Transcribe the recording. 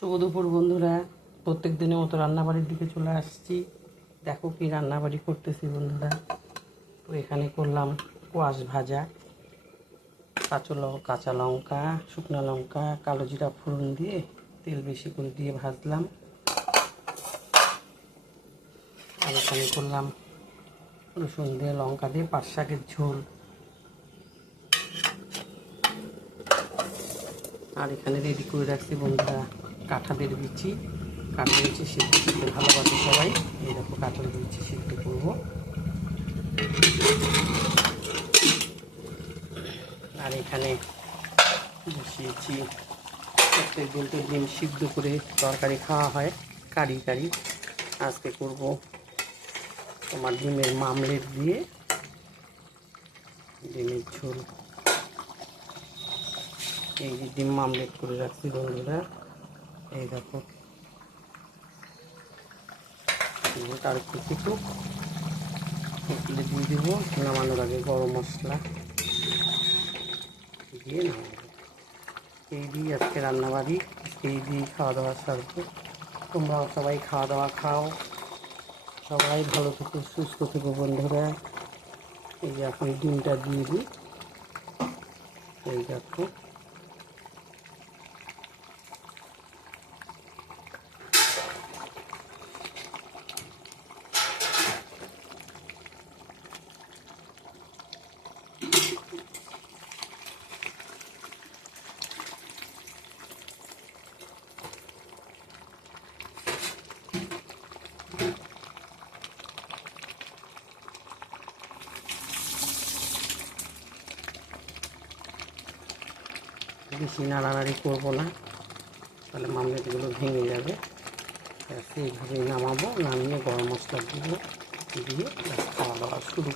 শুভ দুপুর বন্ধুরা, প্রত্যেক দিনের মতো রান্নাবাড়ির দিকে চলে আসছি। দেখো কি রান্নাবাড়ি করতেছি বন্ধুরা। তো এখানে করলাম কোয়াশ ভাজা, কাঁচা লঙ্কা, শুকনো লঙ্কা, কালো জিরা ফোড়ন দিয়ে তেল বেশি করে দিয়ে ভাজলাম। আর এখানে করলাম রসুন দিয়ে লঙ্কা দিয়ে পাট শাকের ঝোল। আর এখানে রেডি করে রাখছি বন্ধুরা কাঁঠালের বিচি। কাঁঠালের বিচি সিদ্ধ করতে ভালোবাসি সবাই। এই দেখো কাঁঠালের বিচি সিদ্ধ করবো। আর এখানে বসিয়েছি, প্রত্যেক দিন তো ডিম সিদ্ধ করে তরকারি খাওয়া হয় কারি। আজকে করব তোমার ডিমের মামলেট দিয়ে ডিমের ঝোল। এই যে ডিম মামলেট করে রাখছি বন্ধুরা, এই দেখো। তার একটু ফুটুক, ফুটলে দিয়ে দেবো। নামানোর আগে গরম মশলা দিয়ে নামাবো। এই দিয়ে আজকে রান্নাবাড়ি, এই দিয়ে খাওয়া দাওয়া সারবো। তোমরাও সবাই খাওয়া দাওয়া খাও, সবাই ভালো থেকো, সুস্থ থেকো বন্ধুরা। এই যে এখন ডিমটা দিয়ে দিই, এই দেখো। বেশি নাড়ানাড়ি করবো না, তাহলে মামলেটগুলো ভেঙে যাবে। সেইভাবেই নামাবো, নামিয়ে গরম মশলা দিয়ে খাওয়া দাওয়া শুরু।